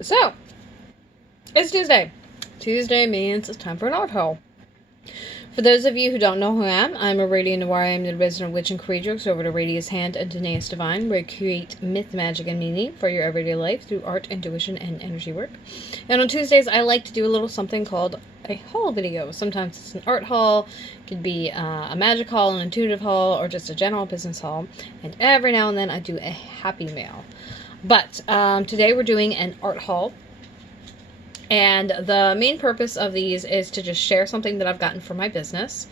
So, it's Tuesday. Tuesday means it's time for an art haul. For those of you who don't know who I am, I'm Aradia Noir. I am the resident witch and creatrix over to Radia's Hand and Danaeus Divine, where I create myth, magic, and meaning for your everyday life through art, intuition, and energy work. And on Tuesdays, I like to do a little something called a haul video. Sometimes it's an art haul, it could be a magic haul, an intuitive haul, or just a general business haul. And every now and then, I do a happy mail. But today we're doing an art haul. And the main purpose of these is to just share something that I've gotten for my business.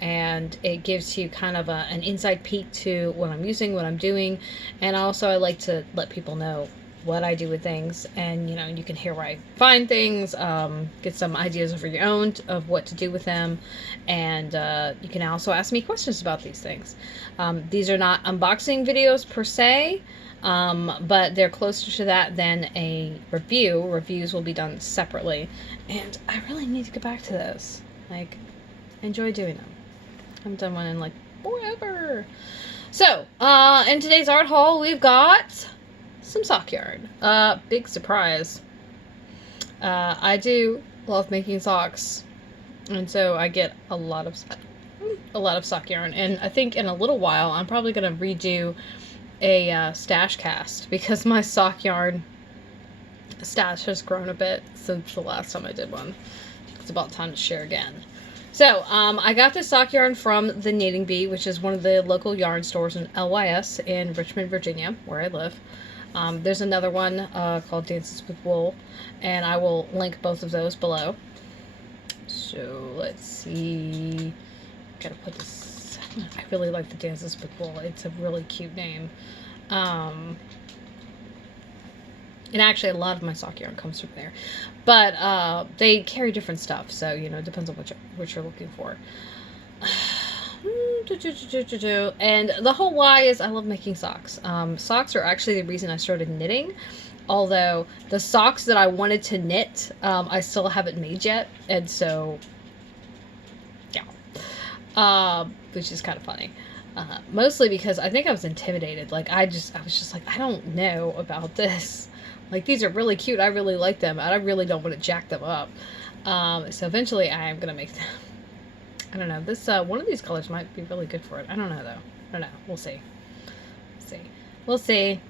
And it gives you kind of an inside peek to what I'm using, what I'm doing. And also I like to let people know what I do with things. And, you know, you can hear where I find things, get some ideas of your own of what to do with them. And you can also ask me questions about these things. These are not unboxing videos per se. But they're closer to that than a review. Reviews will be done separately. And I really need to get back to this. Like, I enjoy doing them. I haven't done one in, like, forever. So, in today's art haul, we've got some sock yarn. Big surprise. I do love making socks. And so I get a lot of sock yarn. And I think in a little while, I'm probably going to redo a stash cast because my sock yarn stash has grown a bit since the last time I did one. It's about time to share again. So I got this sock yarn from the Knitting Bee, which is one of the local yarn stores in LYS in Richmond, Virginia, where I live. There's another one called Dances with Wool, and I will link both of those below. So let's see. Gotta put this. I really like the Dances with Wool. It's a really cute name. And actually a lot of my sock yarn comes from there. But they carry different stuff, so, you know, it depends on what you're looking for. And the whole why is I love making socks. Socks are actually the reason I started knitting. Although the socks that I wanted to knit, I still haven't made yet. And so, yeah. Which is kind of funny. Mostly because I think I was intimidated. Like, I was just like, I don't know about this. Like, these are really cute. I really like them. I really don't want to jack them up. So eventually I am going to make them. I don't know. This, one of these colors might be really good for it. I don't know, though. I don't know. We'll see. We'll see.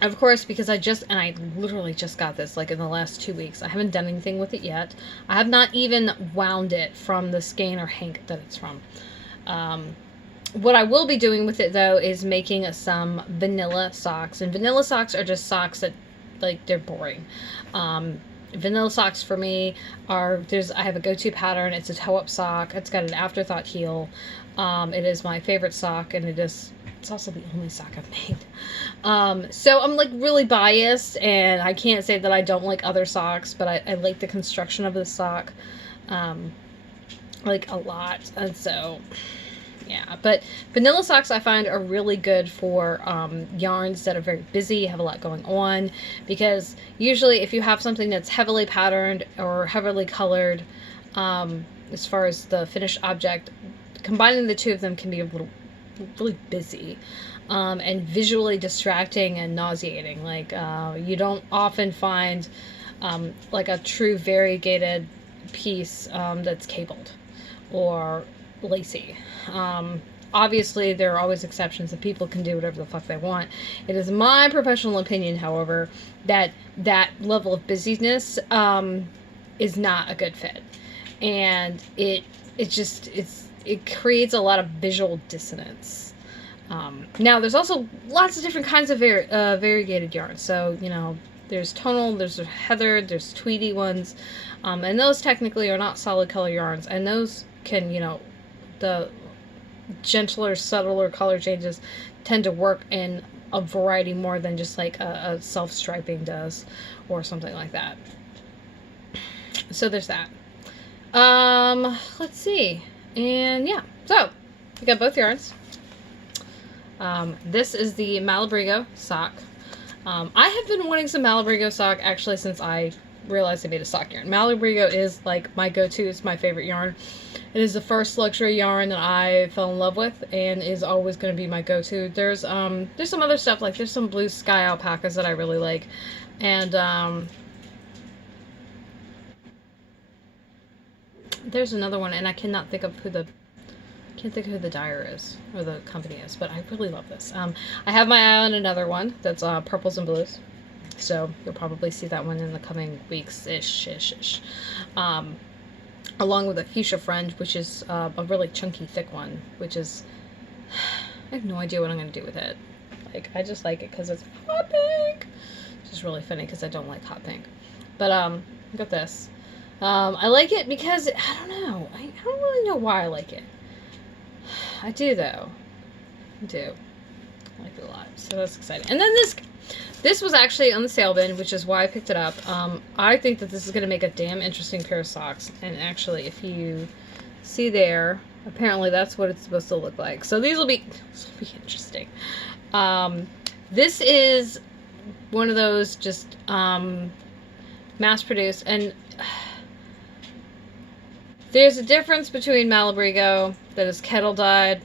Of course, because I literally just got this, like, in the last 2 weeks. I haven't done anything with it yet. I have not even wound it from the skein or hank that it's from. What I will be doing with it, though, is making some vanilla socks. And vanilla socks are just socks that, like, they're boring. Vanilla socks for me are, I have a go-to pattern. It's a toe-up sock. It's got an afterthought heel. It is my favorite sock, and it's also the only sock I've made. So I'm, like, really biased, and I can't say that I don't like other socks, but I like the construction of this sock, like, a lot. And so, yeah. But vanilla socks I find are really good for yarns that are very busy, have a lot going on, because usually if you have something that's heavily patterned or heavily colored, as far as the finished object, combining the two of them can be really busy, and visually distracting and nauseating. Like, you don't often find, like, a true variegated piece, that's cabled or lacy. Obviously there are always exceptions and people can do whatever the fuck they want. It is my professional opinion, however, that level of busyness, is not a good fit. And it creates a lot of visual dissonance. Now, there's also lots of different kinds of variegated yarns. So, you know, there's tonal, there's heather, there's tweedy ones. And those technically are not solid color yarns. And those can, you know, the gentler, subtler color changes tend to work in a variety more than just like a self-striping does or something like that. So there's that. Let's see. And yeah, so we got both yarns. This is the Malabrigo sock. I have been wanting some Malabrigo sock actually since I realized I made a sock yarn. Malabrigo is like my go-to. It's my favorite yarn. It is the first luxury yarn that I fell in love with and is always going to be my go-to. There's some other stuff, like there's some blue sky alpacas that I really like. And there's another one, and I cannot think of who the dyer is or the company is, but I really love this. I have my eye on another one that's purples and blues, so you'll probably see that one in the coming weeks ish. Along with a fuchsia fringe, which is a really chunky thick one, which is I have no idea what I'm going to do with it. Like, I just like it because it's hot pink, which is really funny because I don't like hot pink. But look at this. I like it because I don't know. I don't really know why I like it. I do, though. I do. I like it a lot. So that's exciting. And then this was actually on the sale bin, which is why I picked it up. I think that this is going to make a damn interesting pair of socks. And actually, if you see there, apparently that's what it's supposed to look like. So this will be interesting. This is one of those just mass-produced. And there's a difference between Malabrigo that is kettle dyed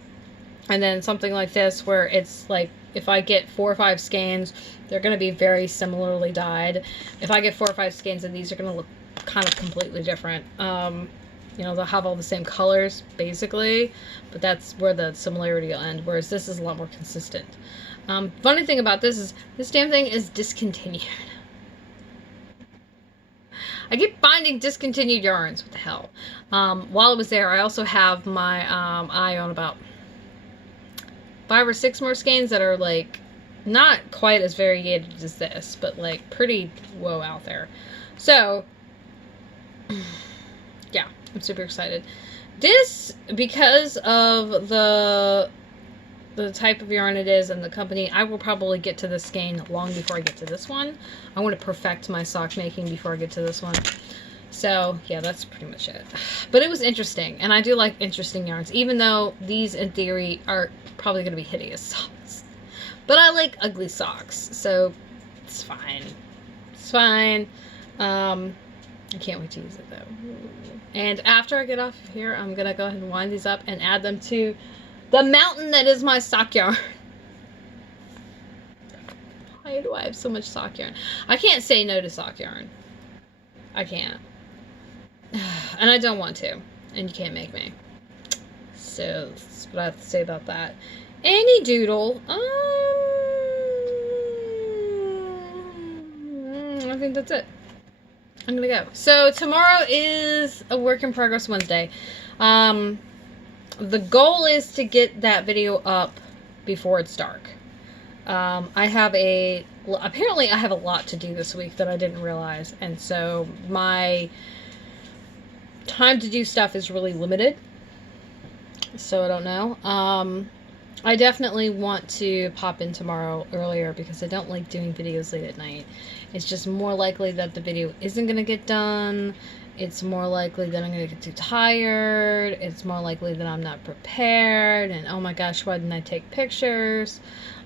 and then something like this where it's like, if I get 4 or 5 skeins, they're going to be very similarly dyed. If I get 4 or 5 skeins, then these are going to look kind of completely different. You know, they'll have all the same colors, basically, but that's where the similarity will end, whereas this is a lot more consistent. Funny thing about this is, this damn thing is discontinued. I keep finding discontinued yarns. What the hell? While I was there, I also have my eye on about 5 or 6 more skeins that are like not quite as variegated as this, but like pretty whoa out there. So yeah, I'm super excited. This, because of the type of yarn it is and the company, I will probably get to this skein long before I get to this one. I want to perfect my sock making before I get to this one. So yeah, that's pretty much it. But it was interesting, and I do like interesting yarns, even though these in theory are probably going to be hideous socks. But I like ugly socks, so it's fine. It's fine. I can't wait to use it though. And after I get off of here, I'm going to go ahead and wind these up and add them to the mountain that is my sock yarn. Why do I have so much sock yarn? I can't say no to sock yarn. I can't. And I don't want to. And you can't make me. So that's what I have to say about that. Any doodle. I think that's it. I'm gonna go. So tomorrow is a work in progress Wednesday. The goal is to get that video up before it's dark. Apparently I have a lot to do this week that I didn't realize, and so my time to do stuff is really limited. So I don't know. I definitely want to pop in tomorrow earlier because I don't like doing videos late at night. It's just more likely that the video isn't going to get done. It's more likely that I'm going to get too tired. It's more likely that I'm not prepared. And oh my gosh, why didn't I take pictures?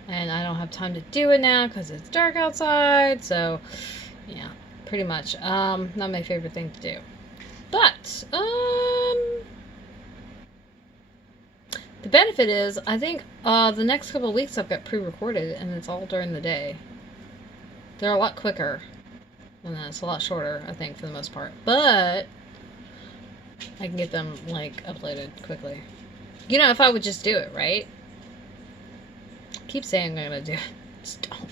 And I don't have time to do it now because it's dark outside. So yeah, pretty much. Not my favorite thing to do. But, the benefit is, I think, the next couple of weeks I've got pre-recorded, and it's all during the day. They're a lot quicker, and it's a lot shorter, I think, for the most part. But I can get them, like, uploaded quickly. You know, if I would just do it, right? I keep saying I'm gonna do it. Just don't.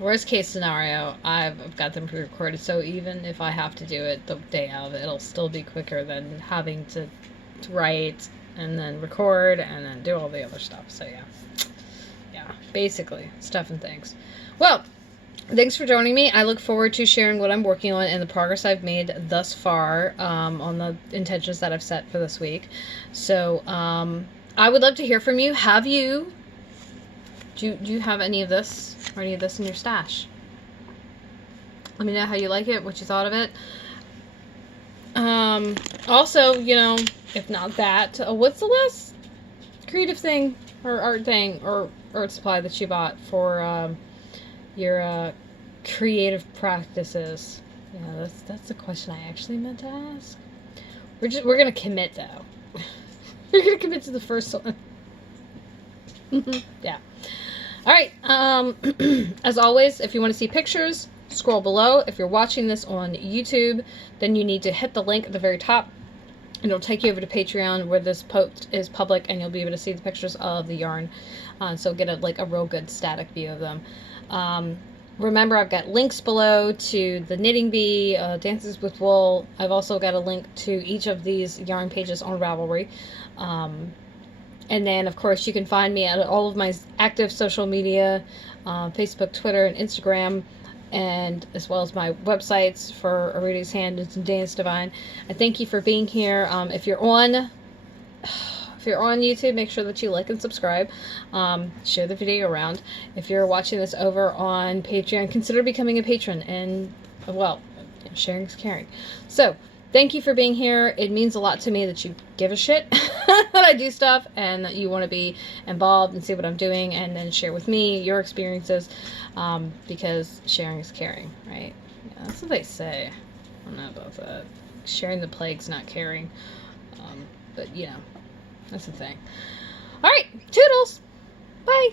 Worst case scenario, I've got them pre-recorded, so even if I have to do it the day of, it'll still be quicker than having to write and then record and then do all the other stuff. So yeah, basically stuff and things. Well, thanks for joining me. I look forward to sharing what I'm working on and the progress I've made thus far on the intentions that I've set for this week. So I would love to hear from you. Do you have any of this or any of this in your stash? Let me know how you like it, what you thought of it. Also, you know, if not that, what's the last creative thing or art thing or art supply that you bought for your creative practices? Yeah, that's the question I actually meant to ask. We're gonna commit though. We're gonna commit to the first one. Yeah. All right. As always, if you want to see pictures, scroll below. If you're watching this on YouTube, then you need to hit the link at the very top. And it'll take you over to Patreon where this post is public, and you'll be able to see the pictures of the yarn. So get a real good static view of them. Remember, I've got links below to the Knitting Bee, Dances with Wool. I've also got a link to each of these yarn pages on Ravelry. And then, of course, you can find me at all of my active social media, Facebook, Twitter, and Instagram, and as well as my websites for Aradia's Hand and Dance Divine. I thank you for being here. If you're on YouTube, make sure that you like and subscribe. Share the video around. If you're watching this over on Patreon, consider becoming a patron. And, well, sharing is caring. So, thank you for being here. It means a lot to me that you give a shit that I do stuff and that you want to be involved and see what I'm doing and then share with me your experiences, because sharing is caring, right? Yeah, that's what they say. I don't know about that. Sharing the plague's not caring. But, you know, that's the thing. All right, toodles. Bye.